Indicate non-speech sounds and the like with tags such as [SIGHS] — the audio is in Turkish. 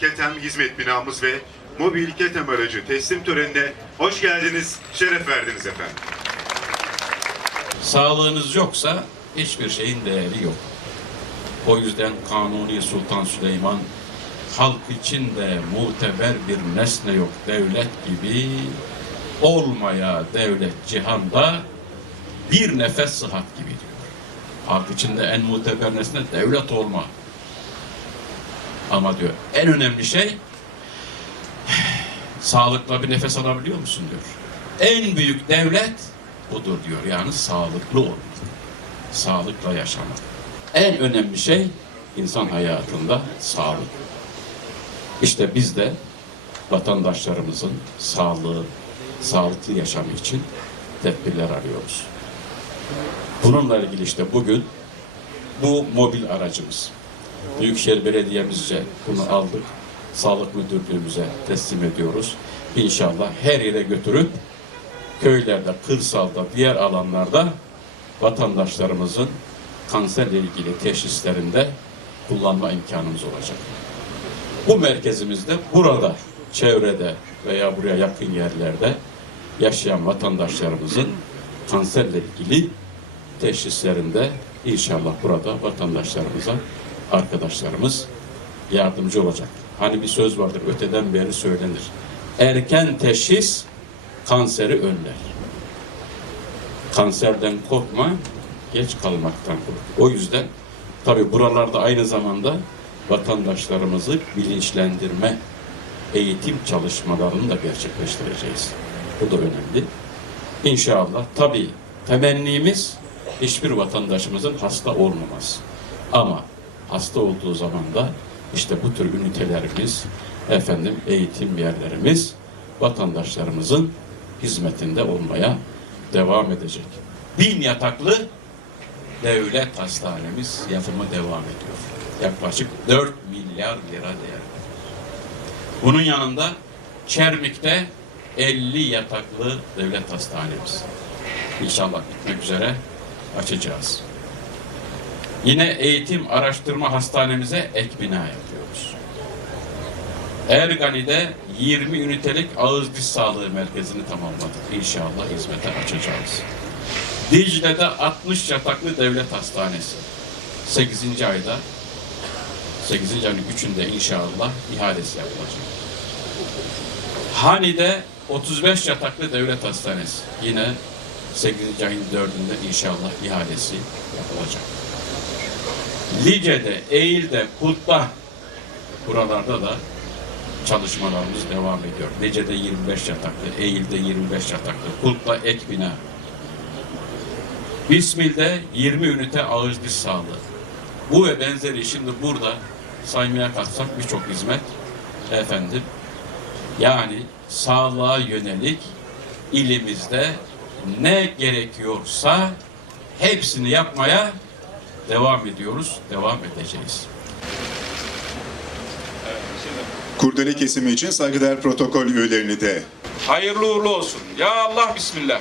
Ketem Hizmet Binamız ve Mobil Ketem aracı teslim törenine hoş geldiniz, şeref verdiniz efendim. Sağlığınız yoksa hiçbir şeyin değeri yok. O yüzden Kanuni Sultan Süleyman halk için de muteber bir nesne yok devlet gibi olmaya devlet cihanda bir nefes sıhhat gibi diyor. Halk içinde en muteber nesne devlet olma. Ama diyor en önemli şey [SIGHS] sağlıkla bir nefes alabiliyor musun diyor. En büyük devlet budur diyor. Yani sağlıklı olmak. Sağlıkla yaşamak. En önemli şey insan hayatında sağlık. İşte biz de vatandaşlarımızın sağlığı, sağlıklı yaşamı için tedbirler arıyoruz. Bununla ilgili işte bugün bu mobil aracımız. Büyükşehir Belediye'mizce bunu aldık. Sağlık Müdürlüğümüze teslim ediyoruz. İnşallah her yere götürüp köylerde, kırsalda, diğer alanlarda vatandaşlarımızın kanserle ilgili teşhislerinde kullanma imkanımız olacak. Bu merkezimizde burada, çevrede veya buraya yakın yerlerde yaşayan vatandaşlarımızın kanserle ilgili teşhislerinde inşallah burada vatandaşlarımıza arkadaşlarımız yardımcı olacak. Hani bir söz vardır öteden beri söylenir. Erken teşhis kanseri önler. Kanserden korkma, geç kalmaktan kork. O yüzden tabi buralarda aynı zamanda vatandaşlarımızı bilinçlendirme, eğitim çalışmalarını da gerçekleştireceğiz. Bu da önemli. İnşallah tabi temennimiz hiçbir vatandaşımızın hasta olmaması. Ama hasta olduğu zaman da işte bu tür ünitelerimiz, efendim eğitim yerlerimiz vatandaşlarımızın hizmetinde olmaya devam edecek. Bin yataklı devlet hastanemiz yapımı devam ediyor. Yaklaşık 4 milyar lira değerinde. Bunun yanında Çermik'te 50 yataklı devlet hastanemiz. İnşallah bitmek üzere açacağız. Yine eğitim araştırma hastanemize ek bina yapıyoruz. Ergani'de 20 ünitelik ağız diş sağlığı merkezini tamamladık. İnşallah hizmete açacağız. Dicle'de 60 yataklı devlet hastanesi. 8. ayda 8. ayın 3'ünde inşallah ihalesi yapılacak. Hani'de 35 yataklı devlet hastanesi. Yine 8. ayın 4'ünde inşallah ihalesi yapılacak. Lice'de, Eğil'de, Kurt'ta buralarda da çalışmalarımız devam ediyor. Lice'de 25 yataklı, Eğil'de 25 yataklı, Kurt'ta ek bina. Bismil'de 20 ünite ağız diş sağlığı. Bu ve benzeri şimdi burada saymaya kalksak birçok hizmet efendim yani sağlığa yönelik ilimizde ne gerekiyorsa hepsini yapmaya devam ediyoruz, devam edeceğiz. Kurdele kesimi için saygıdeğer protokol üyelerini de Hayırlı uğurlu olsun. Ya Allah Bismillah.